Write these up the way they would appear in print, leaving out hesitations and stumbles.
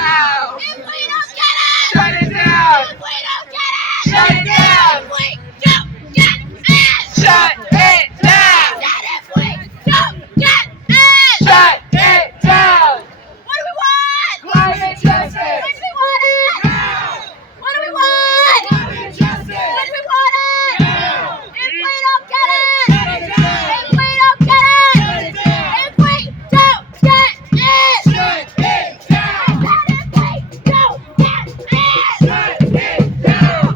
now. If we don't get it, Shut it down. if we don't get it, Shut it down. if we don't get it, Shut it down. and if we don't get it, Shut it down. what do we want? Climate justice. When do we want it? Now. What do we want? Climate justice. When do we want it? Now. If we don't get it, Shut it down. if we don't get it, Shut it down. if we don't get it, Shut it down. and if we don't get it, Shut it down.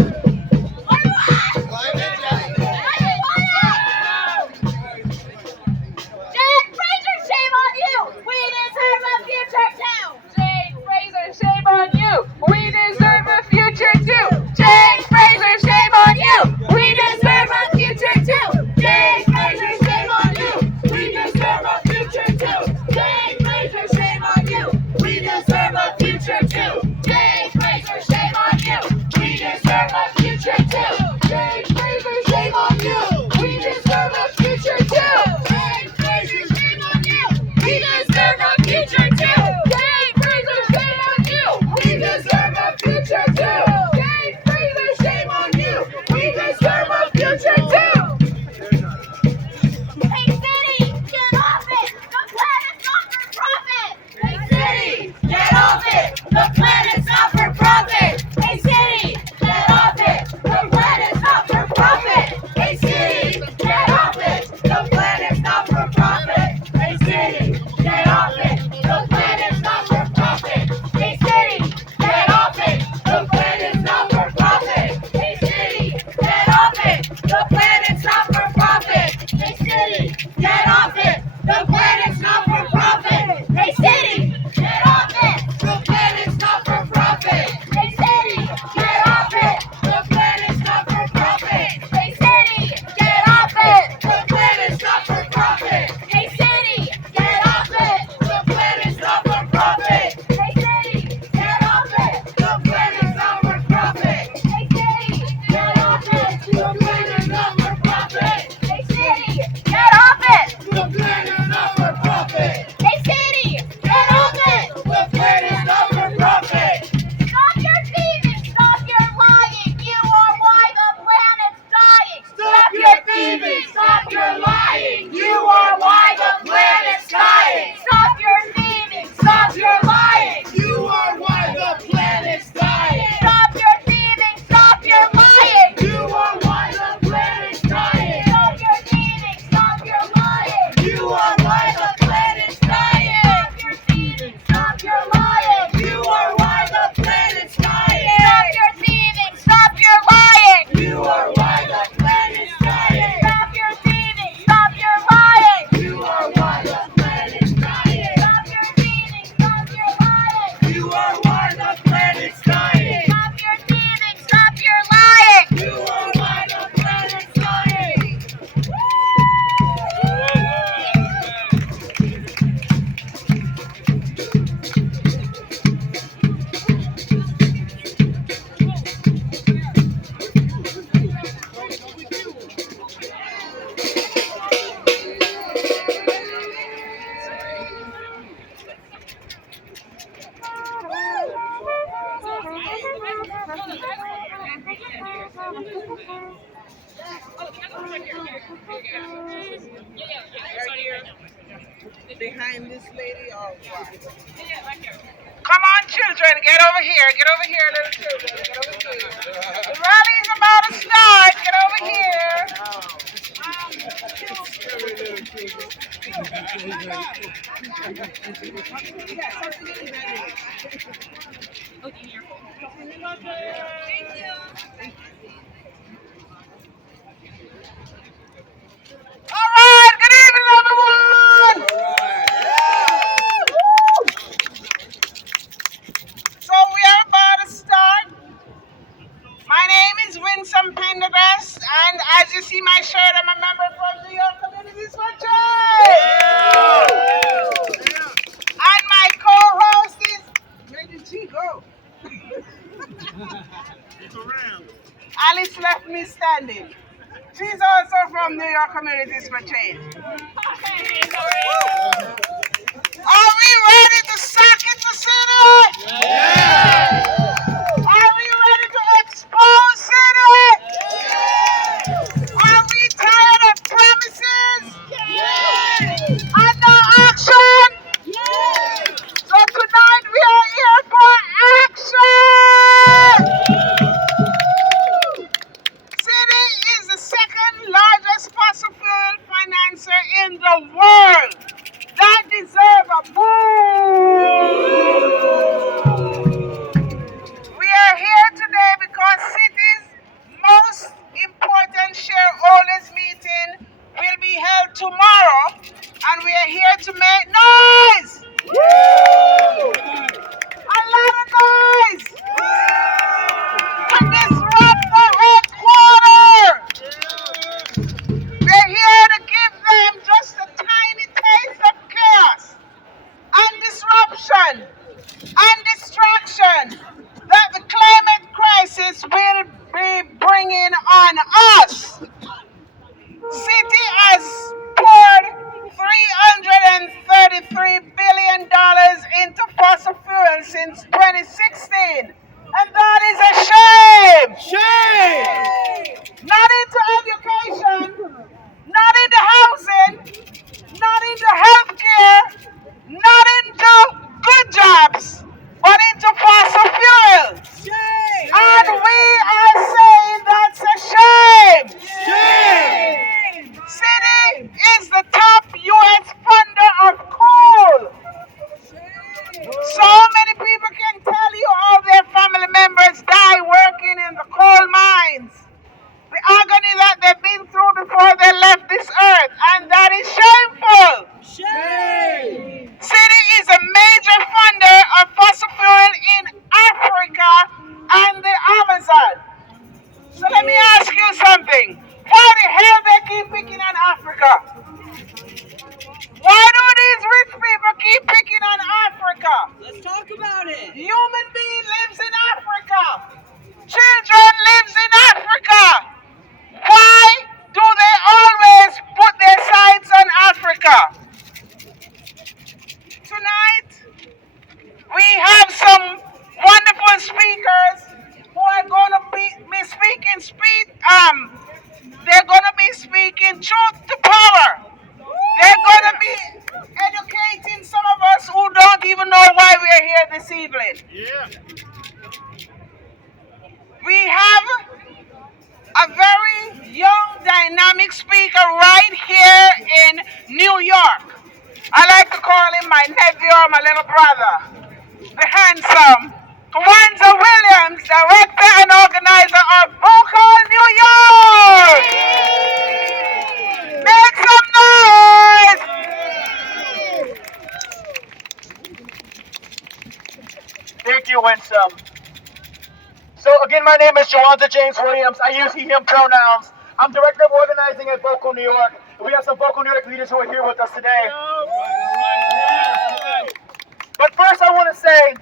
what do we want? Climate justice. What do we want? Jane Fraser, shame on you. We deserve a future too. Jane Fraser, shame on you. We deserve a future too. Jane Fraser, shame on you. We deserve a future too. Jane Fraser, shame on you. We deserve a future too. Jane Fraser, shame on you. We deserve a future too. Jane Fraser, shame on you. We deserve a future too. Jane Fraser, shame on you. We deserve a future too. Jane Fraser, shame on you. We deserve a future too. Jane Fraser, shame on you. We deserve a future too. Jane Fraser, shame on you. We deserve a future too. Hey City, get off it. The planet's not for profit. Hey City, get off it. The planet's not for profit. Hey City, get off it. The planet's not for profit. Hey City, get off it. The planet's not for profit. Hey City, get off it. The planet's not for profit. Hey City, get off it. The planet's not for profit. Hey City, get off it. The planet's not for profit. Hey City, get off it. The planet's not for profit. Hey City, get off it. The planet's not for profit. Hey City, get off it. The planet's not for profit. Hey City, get off it. The planet's not for profit. Hey City, get off it. The planet's not for profit. Hey City, get off it. The planet's not for profit. Hey City, get off it. The planet's not for profit. Hey City, get off it. The planet's not for profit. Hey City, get off it. The planet's not for profit. Stop your thieving. Stop your lying. You are why the planet's dying. Stop your thieving! Stop your lying! You are why the planet's dying! Stop your thieving. Stop your lying! You are why the planet's dying! Stop your thieving. Stop your lying. You are why the planet's dying! Stop your thieving. Stop your lying. You are why the planet's dying! Stop your thieving. Stop your lying. You are why the planet's dying! Stop your thieving. Stop your lying. You are why the planet's dying! Stop your thieving. Stop your lying. You are why the planet's dying! Stop your thieving. Stop your lying. You are why the planet's dying! Stop your thieving. Stop your lying. You are why the planet's dying! Behind this lady or what? Come on, children, get over here. Get over here, little children. Get over here. The rally's about to start. Get over here. All right, good evening, everyone. So we are about to start. My name is Winsome Pendergrass, and as you see my shirt, I'm a member from New York Communities for Change. And my co-host is, where did she go? Alice left me standing. She's also from New York Communities for Change. Are we ready to suck it to city? since 2016. And that is a shame. Shame! Not into education, not into housing, not into healthcare, not into good jobs, but into fossil fuels. Shame! And we are saying that's a shame. Shame! Citi is the top U.S. funder of coal. So many people can tell you all their family members die working in the coal mines. The agony that they've been through before they left this earth, and that is shameful. Shame! Citi is a major funder of fossil fuel in Africa and the Amazon. So let me ask you something. Why the hell they keep picking on Africa? Why do these rich people keep picking on Africa? Let's talk about it. Human being lives in Africa. Children lives in Africa. Why do they always put their sights on Africa? Tonight, we have some wonderful speakers who are going to be speaking they're going to be speaking truth to power. They're going to be educating some of us who don't even know why we're here this evening. Yeah. We have a very young, dynamic speaker right here in New York. I like to call him my nephew or my little brother, the handsome Kwanzaa Williams, director and organizer of Vocal New York. Make some noise! Thank you, Winsome. So again, my name is Jawanza James Williams. I use he, him pronouns. I'm director of organizing at Vocal New York. We have some Vocal New York leaders who are here with us today. But first I want to say,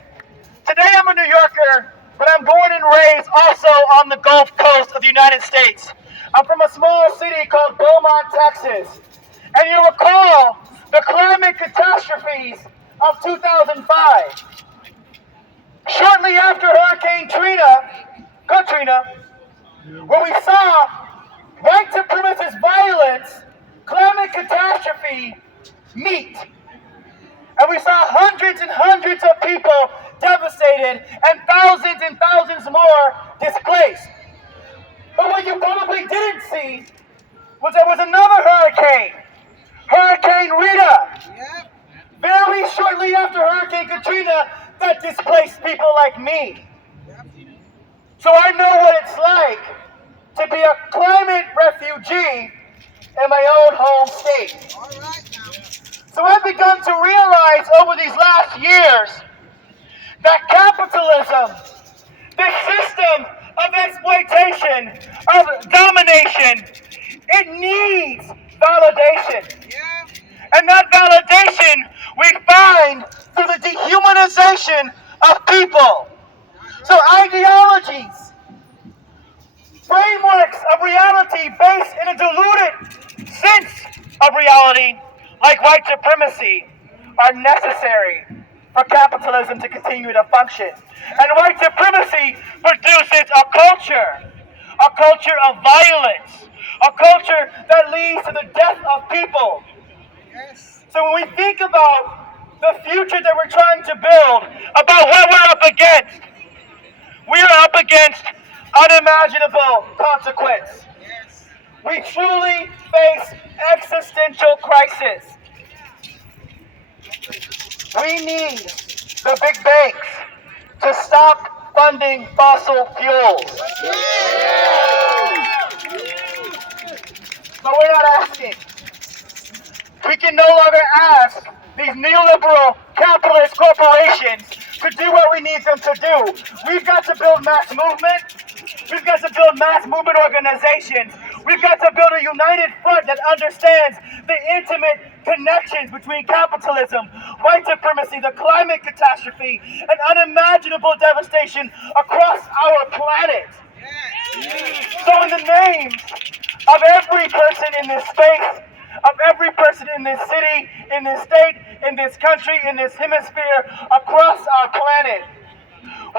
today I'm a New Yorker, but I'm born and raised also on the Gulf Coast of the United States. I'm from a small city called Beaumont, Texas. And you'll recall the climate catastrophes of 2005. Shortly after Hurricane Katrina, where we saw white supremacist violence, climate catastrophe meet. And we saw hundreds and hundreds of people devastated and thousands more displaced. But what you probably didn't see was there was another hurricane, Hurricane Rita. Yep. Very shortly after Hurricane Katrina, that displaced people like me. So I know what it's like to be a climate refugee in my own home state. All right now. So I've begun to realize over these last years that capitalism, this system of exploitation, of domination, it needs validation. Yeah. And that validation we find through the dehumanization of people. So ideologies, frameworks of reality based in a diluted sense of reality, like white supremacy, are necessary for capitalism to continue to function. And white supremacy produces a culture of violence, a culture that leads to the death of people. Yes. So when we think about the future that we're trying to build, about what we're up against, we are up against unimaginable consequence. Yes. We truly face existential crisis. We need the big banks to stop funding fossil fuels. But we're not asking. We can no longer ask these neoliberal capitalist corporations to do what we need them to do. We've got to build mass movement. We've got to build mass movement organizations. We've got to build a united front that understands the intimate connections between capitalism, white supremacy, the climate catastrophe, and unimaginable devastation across our planet. So in the names of every person in this space, of every person in this city, in this state, in this country, in this hemisphere, across our planet,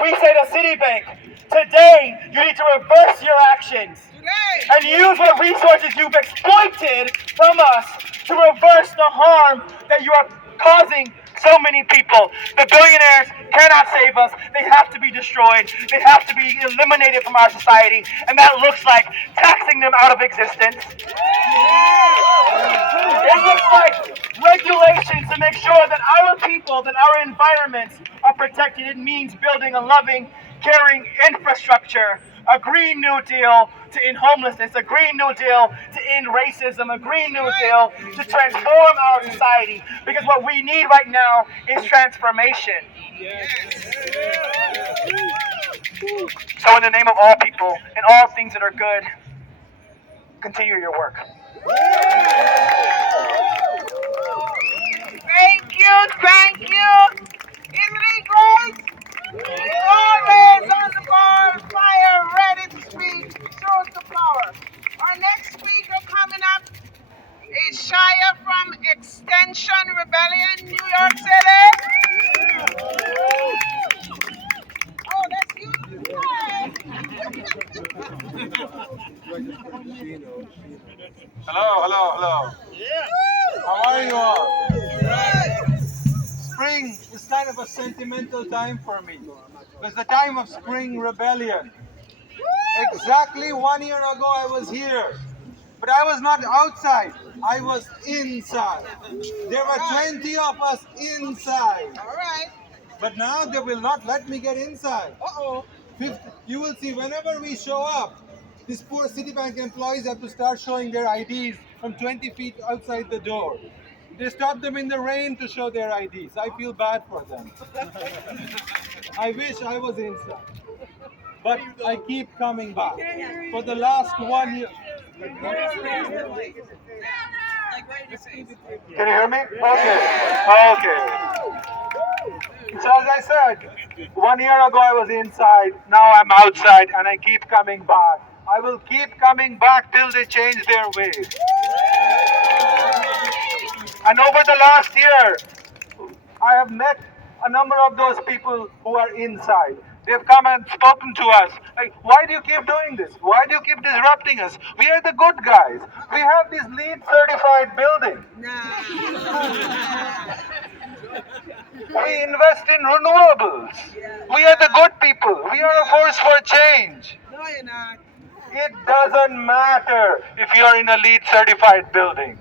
we say to Citibank, today you need to reverse your actions and use what resources you've exploited from us to reverse the harm that you are causing so many people. The billionaires cannot save us. They have to be destroyed. They have to be eliminated from our society. And that looks like taxing them out of existence. It looks like regulations to make sure that our people, that our environments are protected. It means building a loving, caring infrastructure, a Green New Deal to end homelessness, a Green New Deal to end racism, a Green New Deal to transform our society. Because what we need right now is transformation. So in the name of all people and all things that are good, continue your work. Thank you, thank you. Isn't he great? Always on the ball, fire, ready to speak, shows the power. Our next speaker coming up is Shia from Extension Rebellion, New York City. Oh, that's you. Hello. How are you all? Spring is kind of a sentimental time for me. It was the time of spring rebellion. Exactly 1 year ago I was here. But I was not outside. I was inside. There were 20 of us inside. All right. But now they will not let me get inside. Uh-oh. You will see whenever we show up, these poor Citibank employees have to start showing their IDs from 20 feet outside the door. They stop them in the rain to show their IDs. I feel bad for them. I wish I was inside. But I keep coming back. For the last 1 year. Can you hear me? Okay. So as I said, 1 year ago I was inside, now I'm outside and I keep coming back. I will keep coming back till they change their ways. And over the last year, I have met a number of those people who are inside. They've come and spoken to us. Like, why do you keep doing this? Why do you keep disrupting us? We are the good guys. We have this LEED certified building. We invest in renewables. We are the good people. We are a force for change. No, you're not. It doesn't matter if you are in a LEED certified building.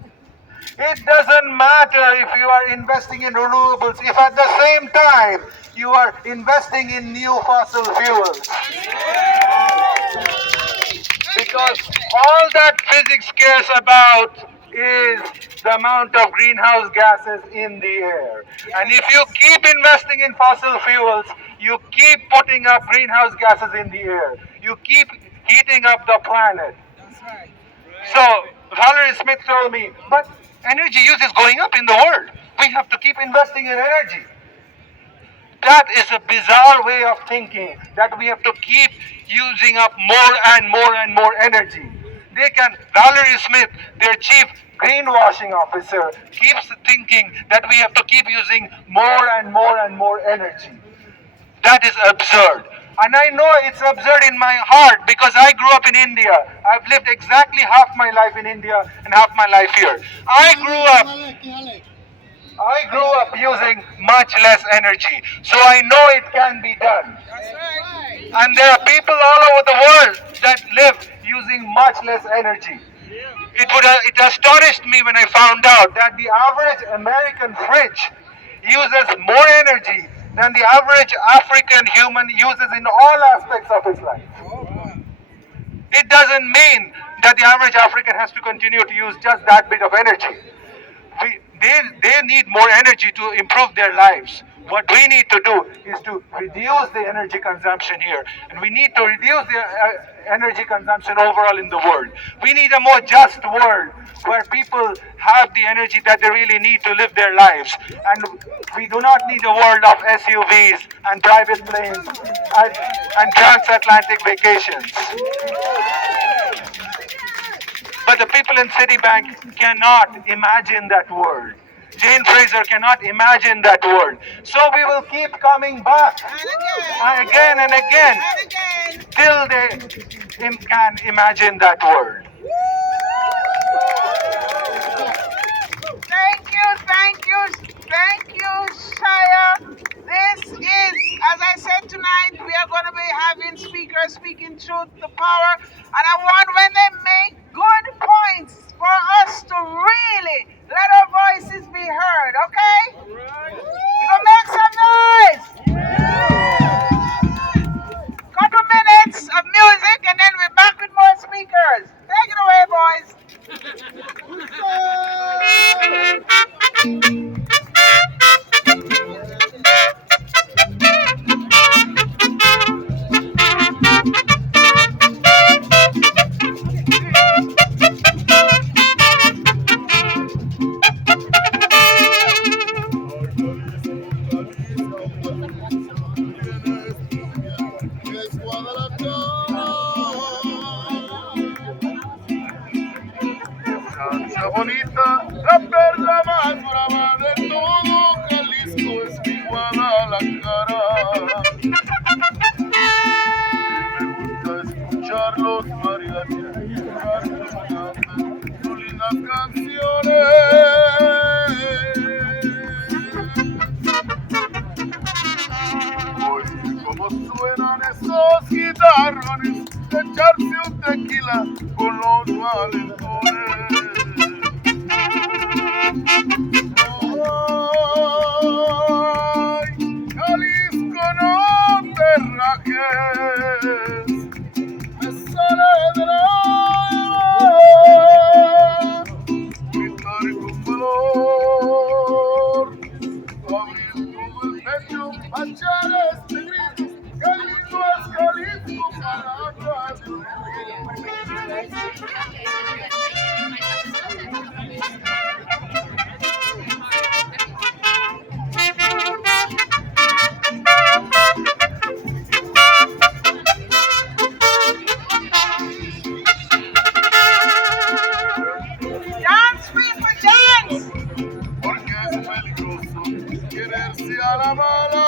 It doesn't matter if you are investing in renewables, if at the same time you are investing in new fossil fuels. Because all that physics cares about is the amount of greenhouse gases in the air. And if you keep investing in fossil fuels, you keep putting up greenhouse gases in the air. You keep heating up the planet. That's right. So, Valerie Smith told me, but energy use is going up in the world. We have to keep investing in energy. That is a bizarre way of thinking, that we have to keep using up more and more and more energy. Valerie Smith, their chief greenwashing officer, keeps thinking that we have to keep using more and more and more energy. That is absurd. And I know it's absurd in my heart because I grew up in India. I've lived exactly half my life in India and half my life here. I grew up using much less energy. So I know it can be done. That's right. And there are people all over the world that live using much less energy. It astonished me when I found out that the average American fridge uses more energy than the average African human uses in all aspects of his life. It doesn't mean that the average African has to continue to use just that bit of energy. They need more energy to improve their lives. What we need to do is to reduce the energy consumption here. And we need to reduce the energy consumption overall in the world. We need a more just world where people have the energy that they really need to live their lives. And we do not need a world of SUVs and private planes and transatlantic vacations. But the people in Citibank cannot imagine that world. Jane Fraser cannot imagine that world. So we will keep coming back again and again till they can imagine that world. Thank you, Shia. This is, as I said tonight, we are going to be having speakers speaking truth to power. And I want when they make good points for us to really let our voices be heard, okay? We're going to make some noise. Couple minutes of music and then we're back with more speakers. Take it away, boys. Francia bonita, la perla más brava de todo Jalisco es mi Guadalajara. Me gusta escuchar los mariachis cantar sus lindas canciones. Oye cómo suenan esos guitarrones de echarse un tequila con los valentones. Ay, Jalisco, no te rajes, me sale del alma gritar con valor, abrir todo el pecho, echar este grito, que lindo es Jalisco, palabras de Dance, people, dance! porque es peligroso quererse a la mala.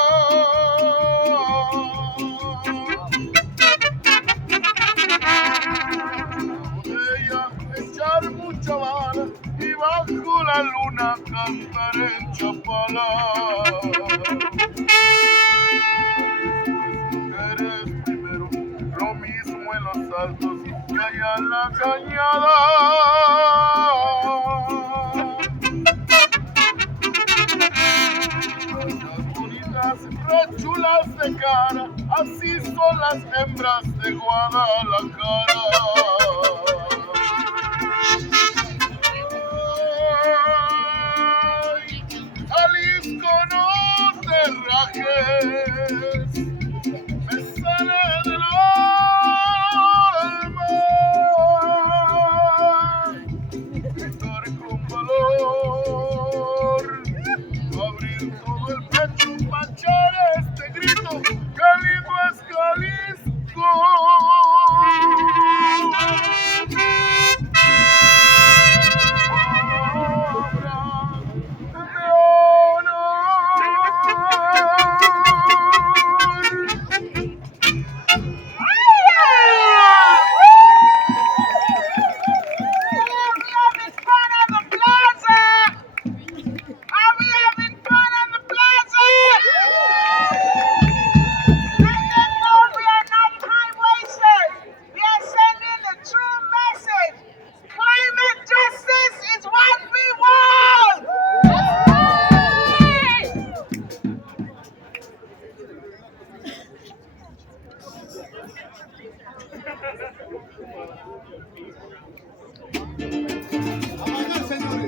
Botella, echar mucha bala y bajo la luna cantar en Chapala. Eres primero, lo mismo en los altos que allá en la cañada. Chulas de cara, así son las hembras de Guadalajara. Ay, Jalisco, no te rajes, me sale del alma gritar con valor, abrir todo el pecho, manchar este grito, que lindo es Jalisco. Palabra de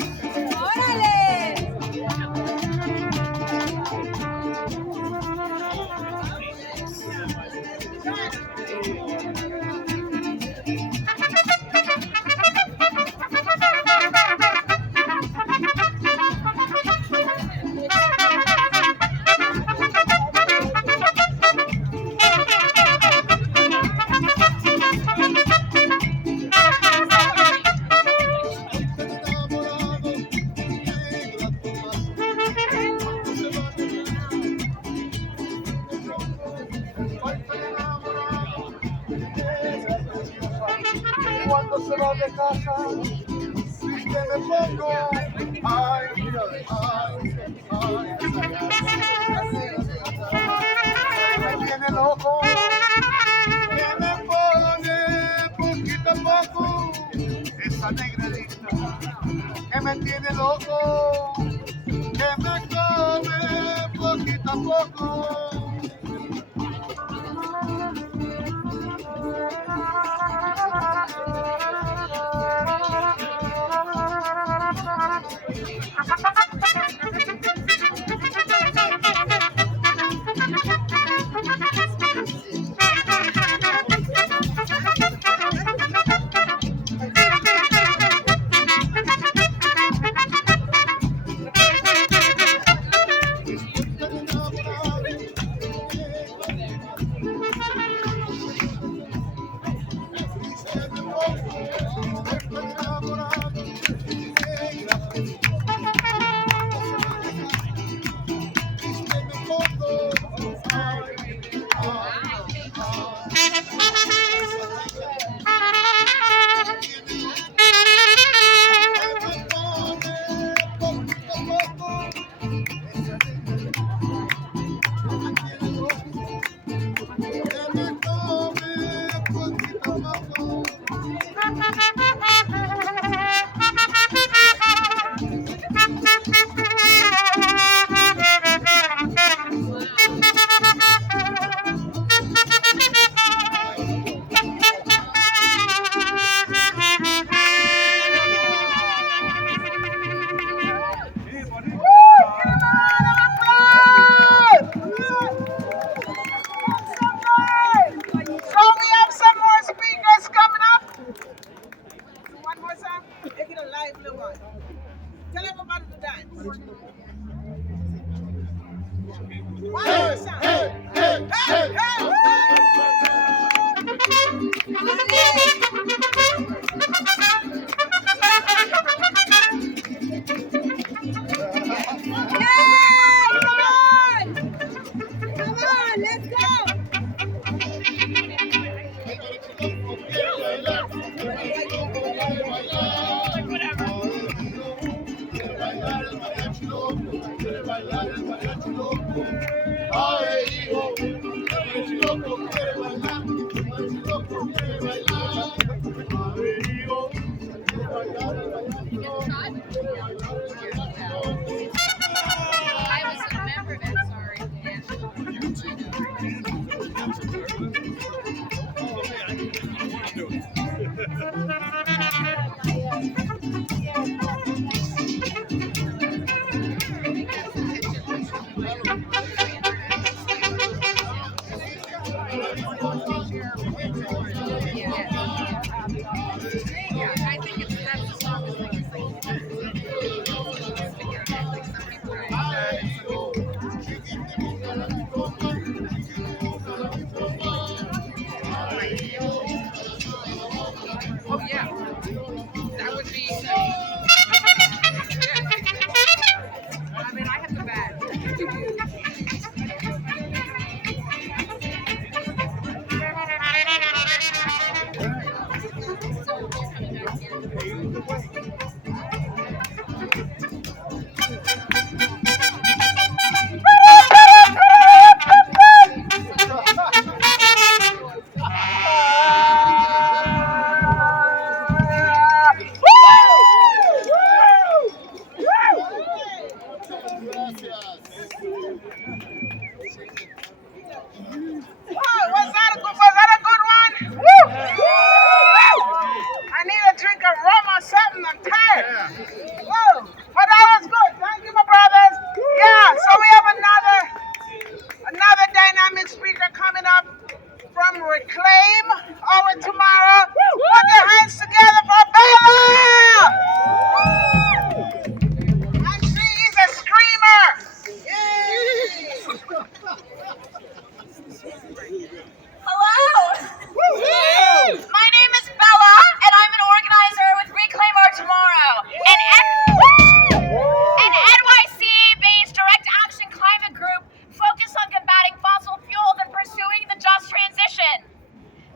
se va de casa, triste me pongo. Ay, me tiene loco, que me pone poquito a poco. Esa negrita que me tiene loco, que me come poquito a poco.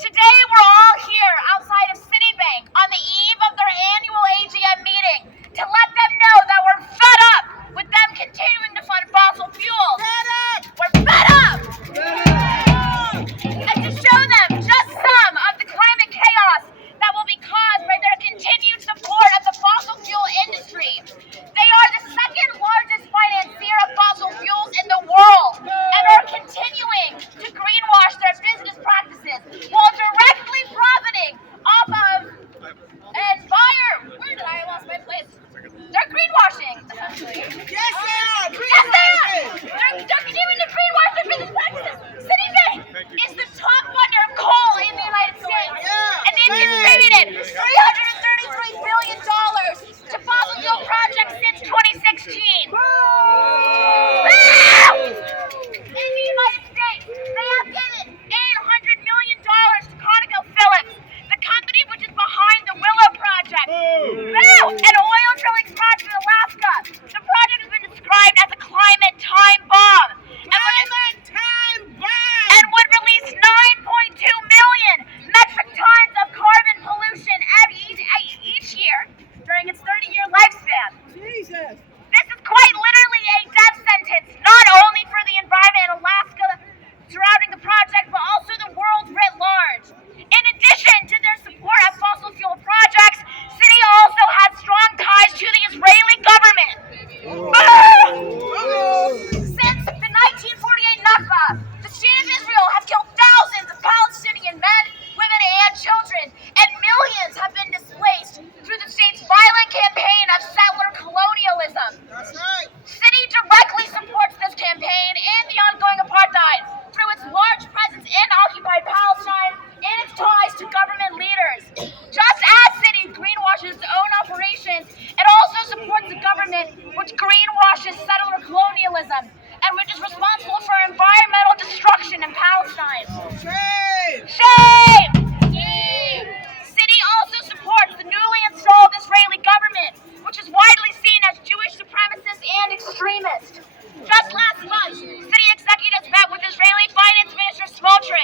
Today, we're all here outside of Citibank on the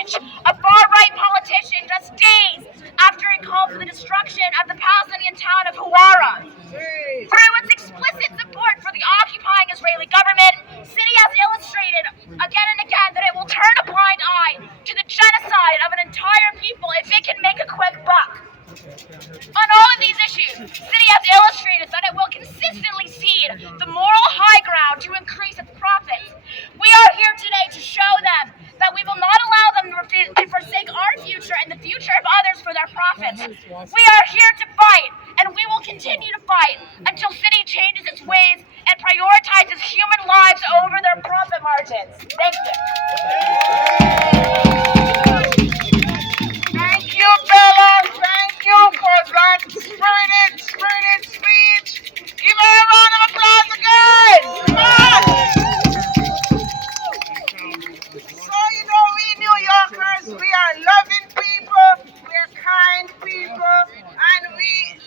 Greenwich, a far-right politician, just days after he called for the destruction of the Palestinian town of Hawara. Through its explicit support for the occupying Israeli government, Citi has illustrated again and again that it will turn a blind eye to the genocide of an entire people if it can make a quick buck. On all of these issues, Citi has illustrated that it will consistently cede the moral high ground to increase its profits. We are here today to show them that we will not allow them to forsake our future and the future of others for their profits. We are here to fight, and we will continue to fight until Citi changes its ways and prioritizes human lives over their profit margins. Thank you. Thank you, Bella. Thank you for that spirited speech. Give her a round of applause again. Come on. So, you know, we New Yorkers, we are loving people, we are kind people, and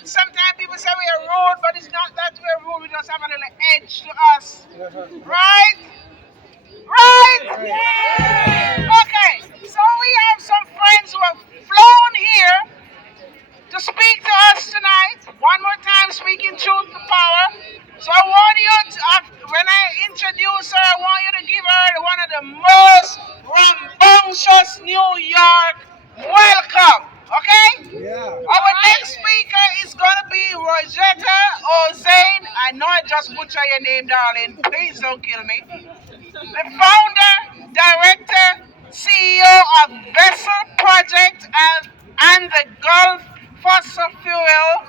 sometimes people say we are rude, but it's not that we're rude, we just have a little edge to us. Right? Right? Okay, so we have some friends who have flown here to speak to us tonight. One more time, speaking truth to power. So I want you to, when I introduce her, I want you to give her one of the most rambunctious New York welcome. Okay? Yeah. Our next speaker is going to be Rosetta Ozain. I know I just butchered your name, darling. Please don't kill me. The founder, director, CEO of Vessel Project and the Gulf Fossil Fuel,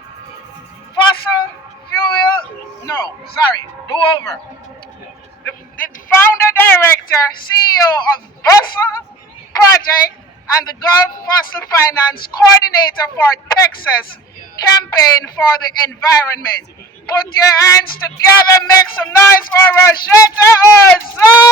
the founder, director, CEO of Vessel Project and the Gulf Fossil Finance Coordinator for Texas Campaign for the Environment. Put your hands together, make some noise for Rosetta Ozain!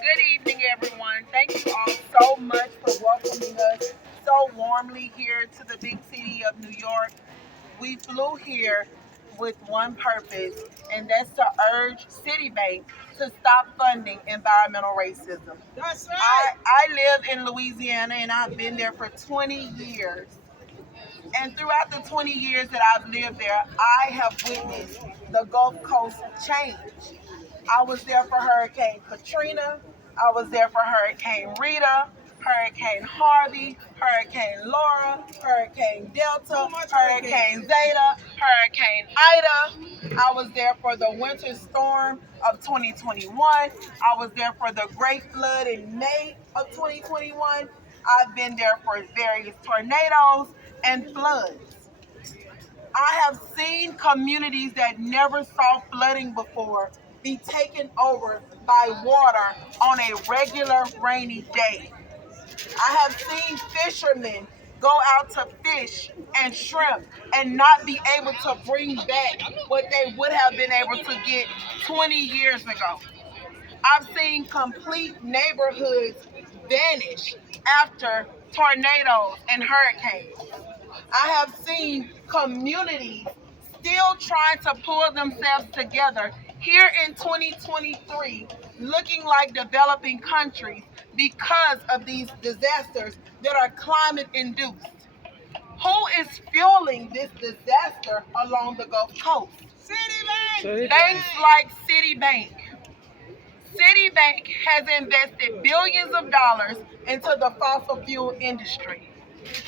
Good evening, everyone. Thank you all so much for welcoming us so warmly here to the big city of New York. We flew here with one purpose, and that's to urge Citibank to stop funding environmental racism. That's right. I live in Louisiana, and I've been there for 20 years. And throughout the 20 years that I've lived there, I have witnessed the Gulf Coast change. I was there for Hurricane Katrina. I was there for Hurricane Rita, Hurricane Harvey, Hurricane Laura, Hurricane Delta, Hurricane Zeta, Hurricane Ida. I was there for the winter storm of 2021. I was there for the Great Flood in May of 2021. I've been there for various tornadoes and floods. I have seen communities that never saw flooding before be taken over by water on a regular rainy day. I have seen fishermen go out to fish and shrimp and not be able to bring back what they would have been able to get 20 years ago. I've seen complete neighborhoods vanish after tornadoes and hurricanes. I have seen communities still trying to pull themselves together here in 2023, looking like developing countries because of these disasters that are climate induced. Who is fueling this disaster along the Gulf Coast? Citibank! Banks like Citibank. Citibank has invested billions of dollars into the fossil fuel industry.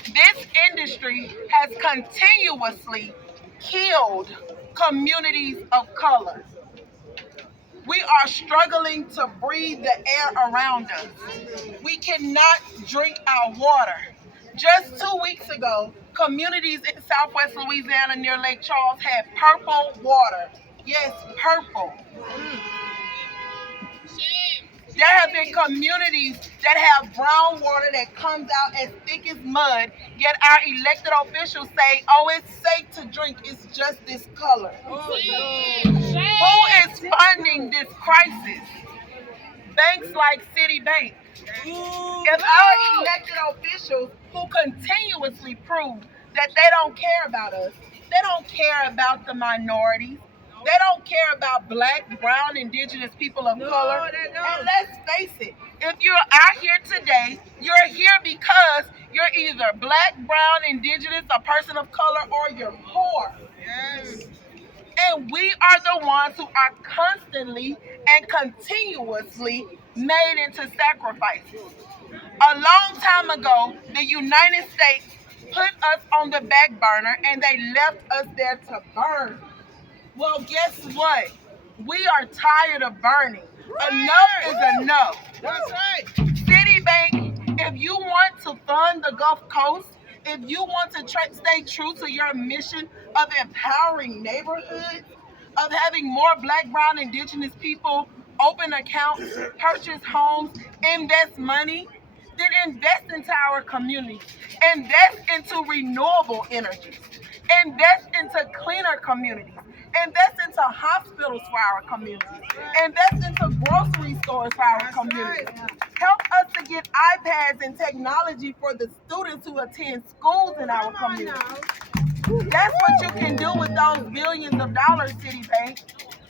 This industry has continuously killed communities of color. We are struggling to breathe the air around us. We cannot drink our water. Just 2 weeks ago, communities in Southwest Louisiana near Lake Charles had purple water. Yes, purple. There have been communities that have brown water that comes out as thick as mud, yet our elected officials say, oh, it's safe to drink, it's just this color. Who is funding this crisis? Banks like Citibank. if our elected officials who continuously prove that they don't care about us, they don't care about the minorities, they don't care about black, brown, indigenous people of color. And let's face it, if you're out here today, you're here because you're either black, brown, indigenous, a person of color, or you're poor. Yes. And we are the ones who are constantly and continuously made into sacrifices. A long time ago, the United States put us on the back burner and they left us there to burn. Well, guess what? We are tired of burning. Enough is enough. That's right. Citibank, if you want to fund the Gulf Coast, if you want to stay true to your mission of empowering neighborhoods, of having more black, brown, indigenous people open accounts, purchase homes, invest money, then invest into our communities. Invest into renewable energies. Invest into cleaner communities. Invest into hospitals for our communities. Invest into grocery stores for our communities. Help us to get iPads and technology for the students who attend schools in our communities. That's what you can do with those billions of dollars, Citibank.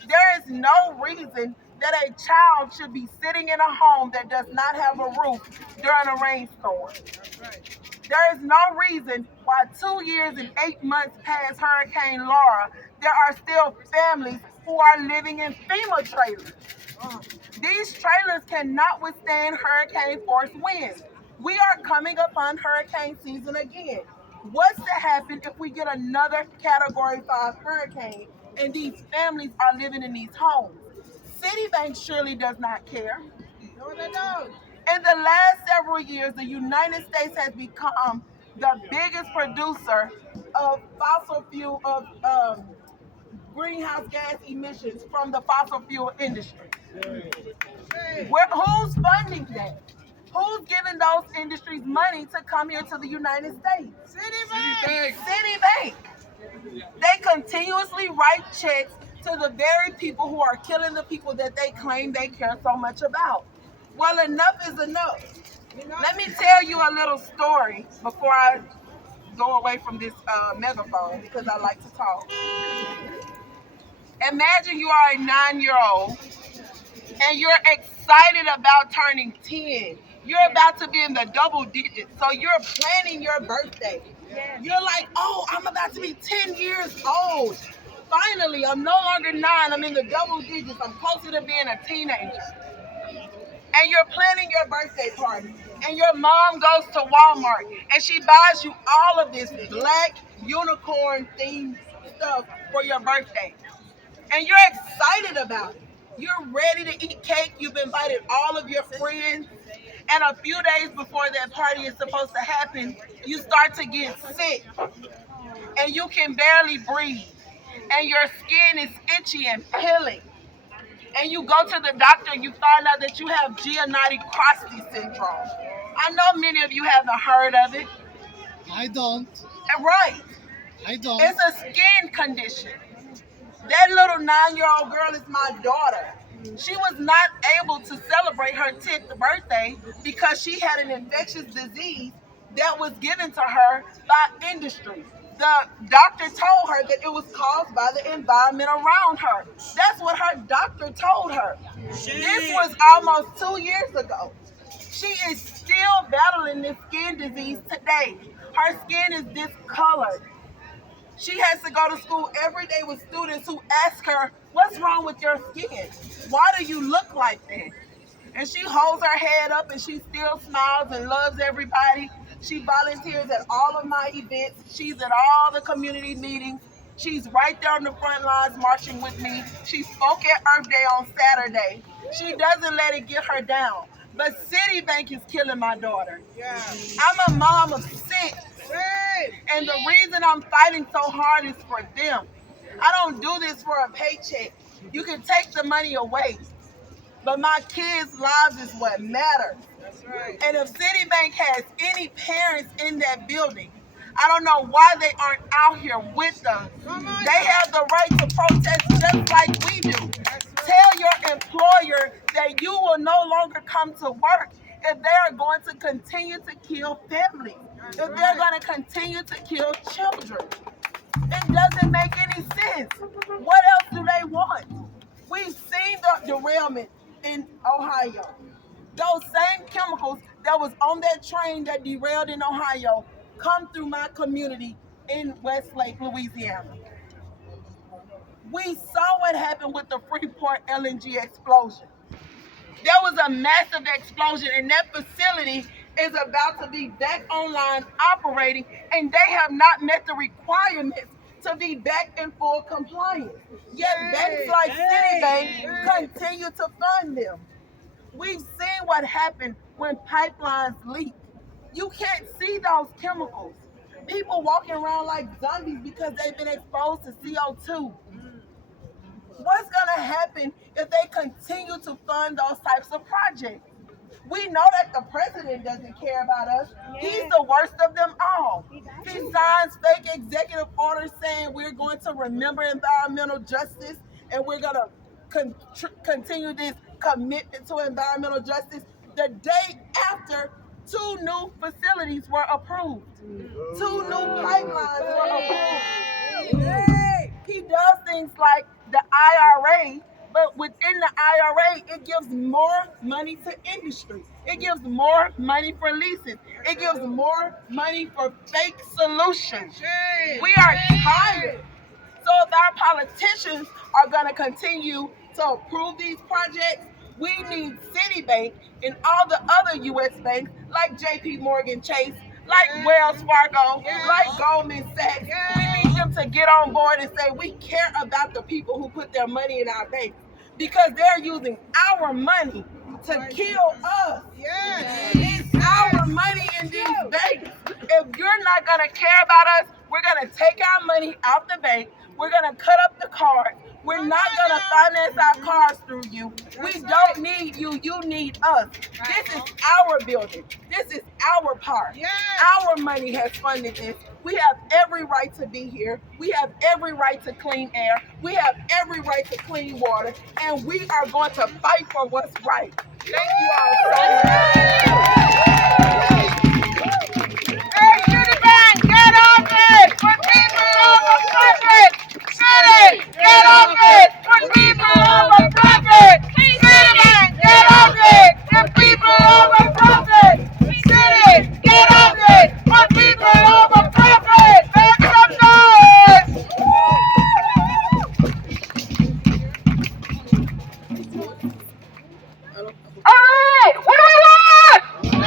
There is no reason that a child should be sitting in a home that does not have a roof during a rainstorm. There is no reason why 2 years and 8 months past Hurricane Laura, there are still families who are living in FEMA trailers. These trailers cannot withstand hurricane force winds. We are coming upon hurricane season again. What's to happen if we get another Category 5 hurricane and these families are living in these homes? Citibank surely does not care. No, they don't. In the last several years, the United States has become the biggest producer of fossil fuel, of greenhouse gas emissions from the fossil fuel industry. Who's funding that? Who's giving those industries money to come here to the United States? Citibank. Citibank. They continuously write checks to the very people who are killing the people that they claim they care so much about. Well, enough is enough. Let me tell you a little story before I go away from this megaphone, because I like to talk. Imagine you are a 9-year-old and you're excited about turning 10. You're about to be in the double digits, so you're planning your birthday. You're like, oh, I'm about to be 10 years old. Finally, I'm no longer 9, I'm in the double digits. I'm closer to being a teenager. And you're planning your birthday party. And your mom goes to Walmart and she buys you all of this black unicorn themed stuff for your birthday. And you're excited about it. You're ready to eat cake. You've invited all of your friends. And a few days before that party is supposed to happen, you start to get sick. And you can barely breathe. And your skin is itchy and peeling. And you go to the doctor and you find out that you have Giannotti-Crosty syndrome. I know many of you haven't heard of it. I don't. Right. I don't. It's a skin condition. That little 9-year-old girl is my daughter. She was not able to celebrate her 10th birthday because she had an infectious disease that was given to her by industry. The doctor told her that it was caused by the environment around her. That's what her doctor told her. This was almost 2 years ago. She is still battling this skin disease today. Her skin is discolored. She has to go to school every day with students who ask her, what's wrong with your skin? Why do you look like that? And she holds her head up and she still smiles and loves everybody. She volunteers at all of my events. She's at all the community meetings. She's right there on the front lines marching with me. She spoke at Earth Day on Saturday. She doesn't let it get her down. But Citibank is killing my daughter. Yeah. I'm a mom of 6. And the reason I'm fighting so hard is for them. I don't do this for a paycheck. You can take the money away. But my kids' lives is what matters. That's right. And if Citibank has any parents in that building, I don't know why they aren't out here with them. They have the right to protest just like we do. Tell your employer that you will no longer come to work if they are going to continue to kill families, if they're going to continue to kill children. It doesn't make any sense. What else do they want? We've seen the derailment in Ohio. Those same chemicals that was on that train that derailed in Ohio come through my community in Westlake, Louisiana. We saw what happened with the Freeport LNG explosion. There was a massive explosion, and that facility is about to be back online operating, and they have not met the requirements to be back in full compliance. Yet banks like Citibank continue to fund them. We've seen what happened when pipelines leak. You can't see those chemicals. People walking around like zombies because they've been exposed to CO2. What's going to happen if they continue to fund those types of projects? We know that the president doesn't care about us. He's the worst of them all. He signs fake executive orders saying we're going to remember environmental justice and we're going to continue this commitment to environmental justice the day after 2 new facilities were approved. 2 new pipelines were approved. He does things like the IRA, but within the IRA, it gives more money to industry. It gives more money for leases. It gives more money for fake solutions. We are tired. So if our politicians are going to continue to approve these projects, we need Citibank and all the other U.S. banks like J.P. Morgan Chase, like Wells Fargo, like Goldman Sachs. We need them to get on board and say we care about the people who put their money in our banks because they're using our money to kill us. It's our money in these banks. If you're not going to care about us, we're going to take our money out the bank. We're going to cut up the cards. We're not going to finance our cars through you. We don't need you. You need us. This is our building. This is our park. Our money has funded this. We have every right to be here. We have every right to clean air. We have every right to clean water. And we are going to fight for what's right. Thank you all so much. Hey, Citibank, get off it! Put people over profit! Citi, get off it! Put people over profit! Citibank, get off it! Put people over profit! Citi, get off it! Put people over profit! Make some noise! All right, what do we want?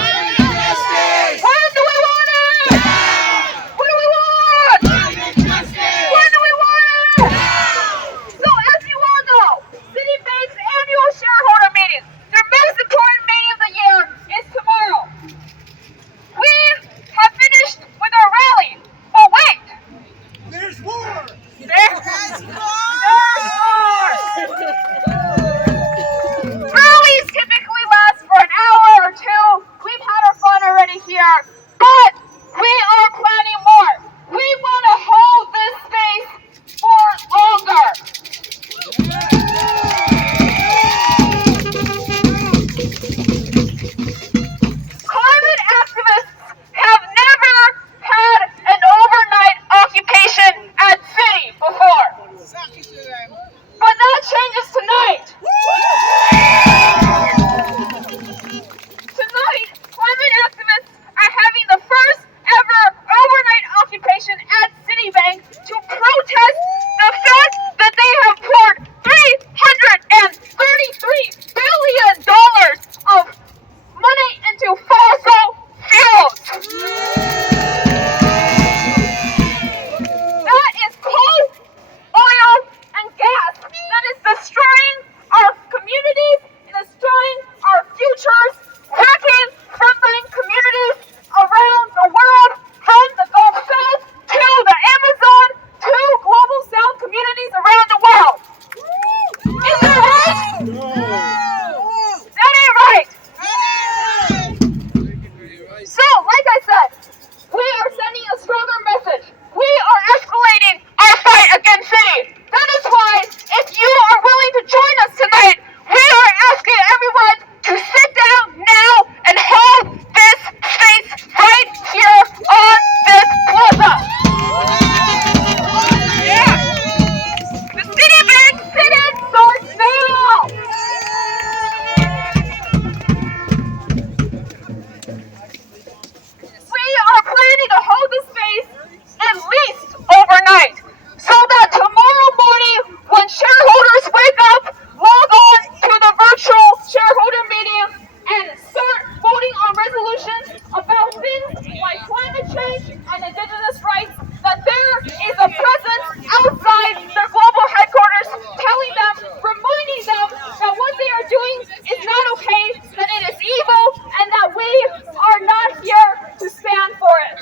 and indigenous rights, that there is a presence outside their global headquarters telling them, reminding them that what they are doing is not okay, that it is evil, and that we are not here to stand for it.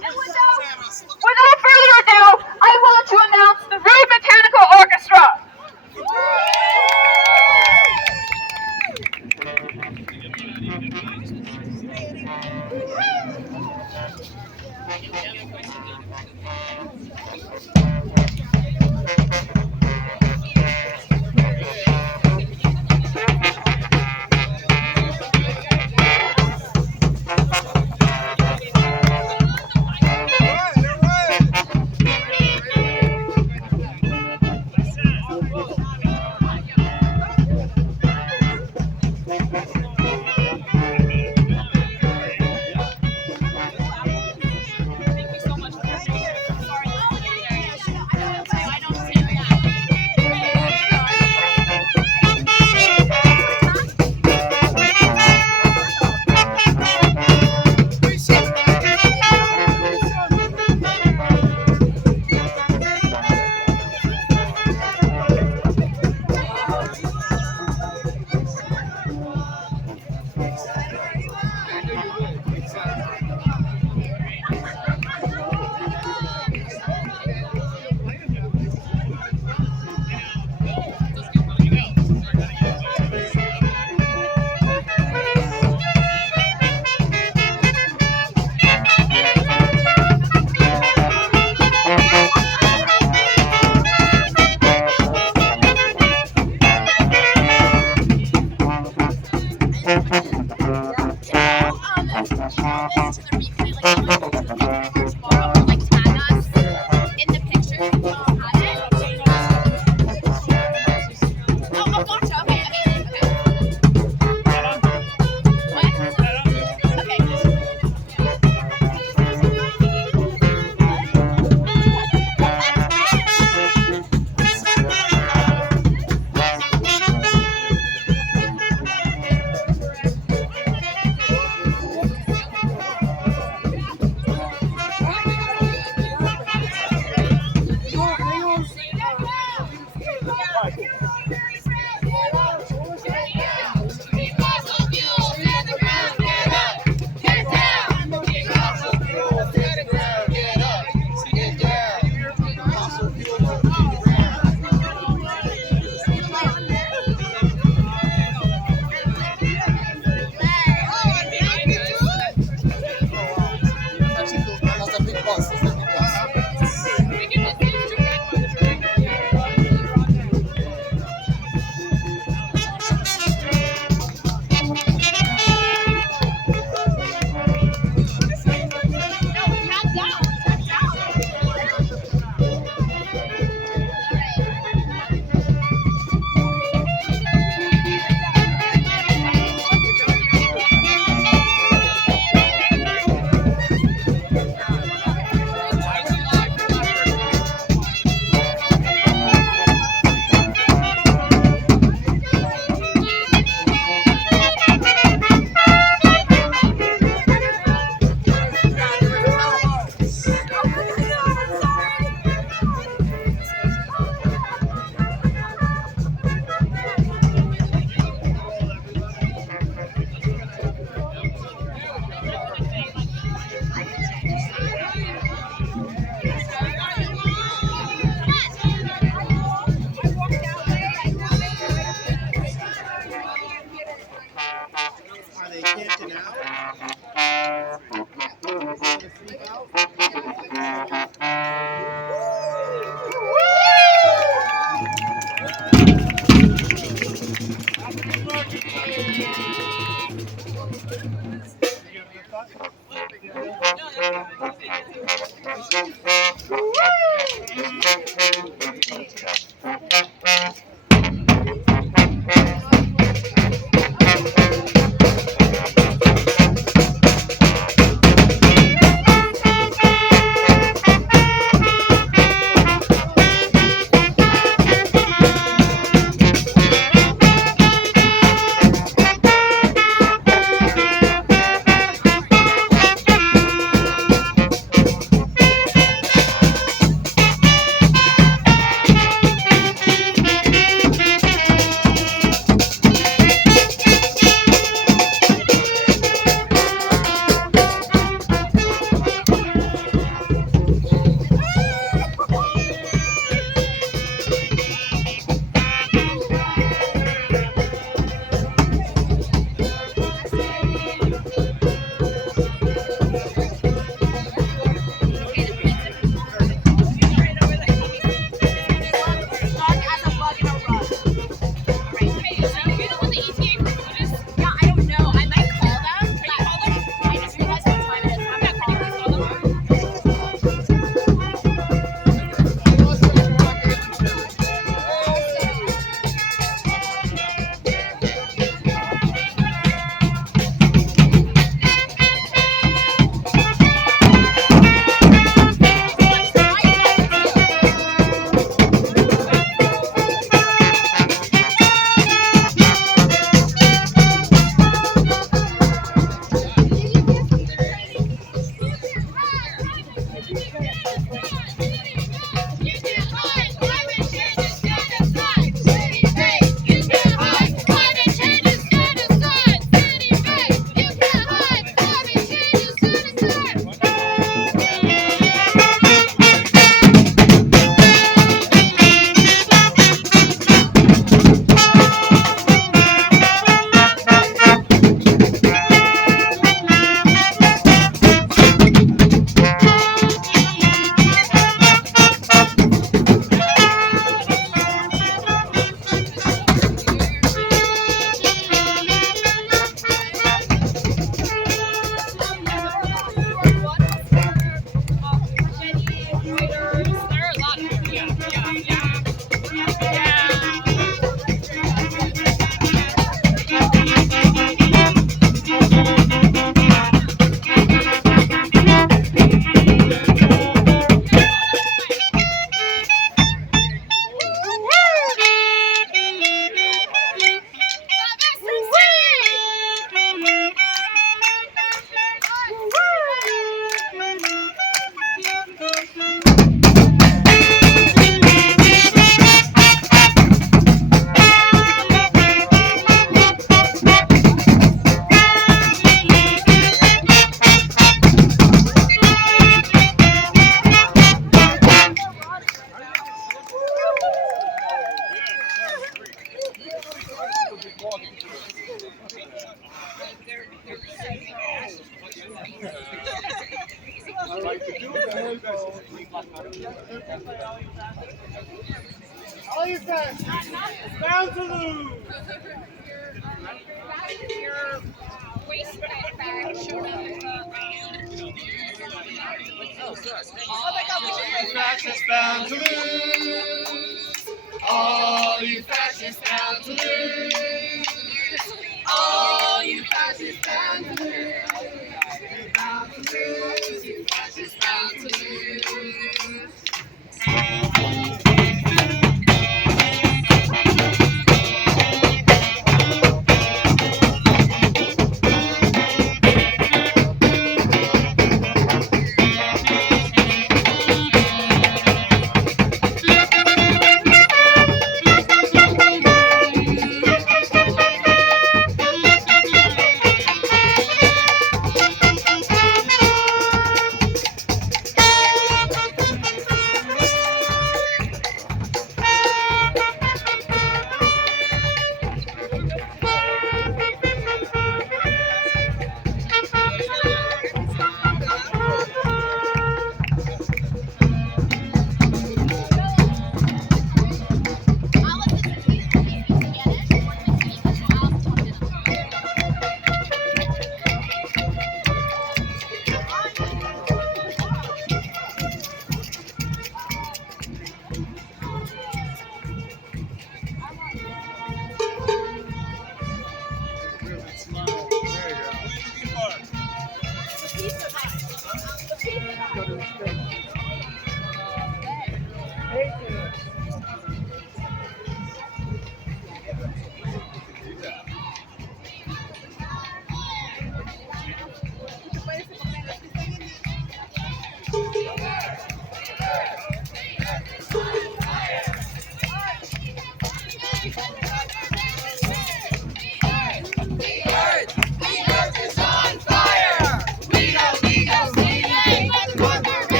And without further ado, I want to announce the Rude Mechanical Orchestra. Bound to lose. Fascists bound to lose. All you fascists bound to lose. All you fascists bound to lose. You're bound to lose. You fascists bound to lose.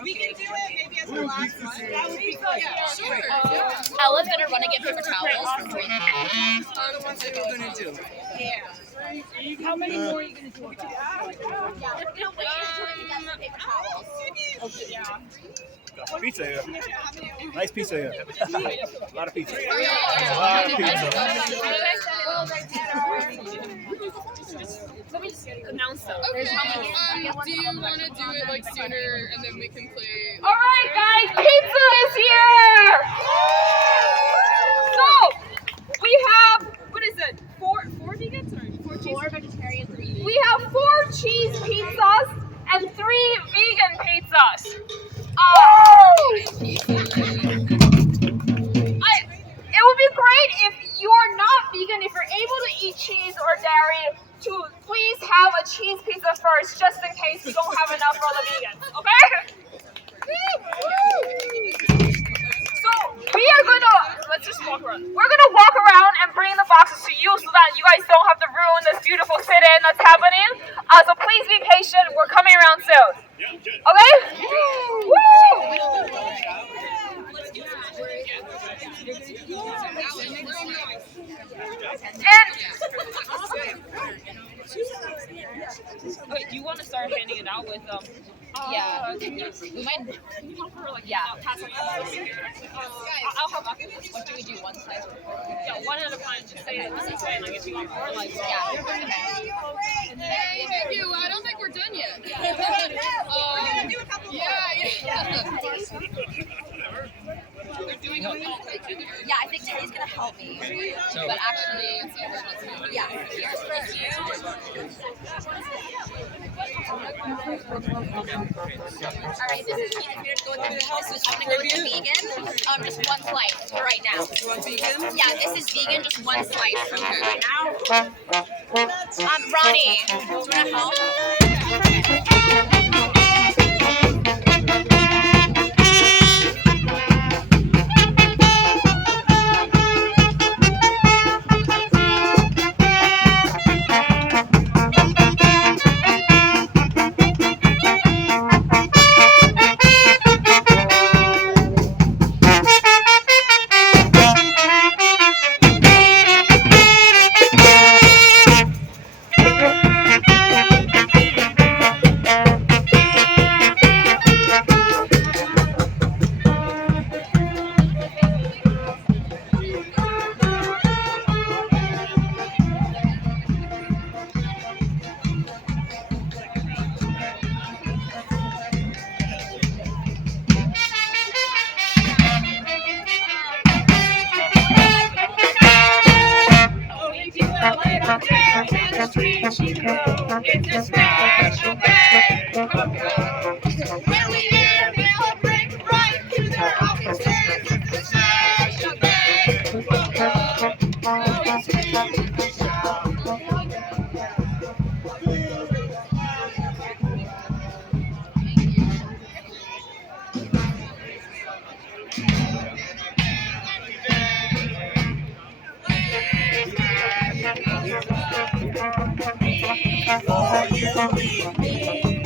We can do it maybe as the last one. That would be good. Sure. Ella's gonna run and get paper towels from Drake. The ones that we're gonna do. Yeah. How many more are you going to do? Yeah, we're gonna wait until we get some paper towels. Okay, yeah. Pizza here. Nice pizza here. A lot of pizza. A lot of pizza. Let me just announce them. Okay, do you want to do it like sooner and then we can play? All right, guys, pizza is here. So we have, what is it? Four vegans or four vegetarian, 3 vegan. We have 4 cheese pizzas and 3 vegan pizzas. It would be great if you're not vegan, if you're able to eat cheese or dairy, to please have a cheese pizza first, just in case we don't have enough for the vegans, okay? So we are gonna, let's just walk around. We're gonna walk around and bring the boxes to you so that you guys don't have to ruin this beautiful sit-in that's happening. So please be patient, we're coming around soon. Okay? Do you want to start handing it out with Yeah. We might. Yeah. I'll help out. What do we do? One slice? Yeah, one at a time. Just say it. Just say like if you want more, like Yeah. Hey, thank you. I don't think we're done yet. Yeah, I think Teddy's gonna help me. But actually, yeah. Alright, this is Keith. If you're going through the house, so I'm gonna go with the vegan. Just one slice for right now. One vegan? Yeah, this is vegan, just one slice. Okay. Ronnie, do you wanna help? It's a special day.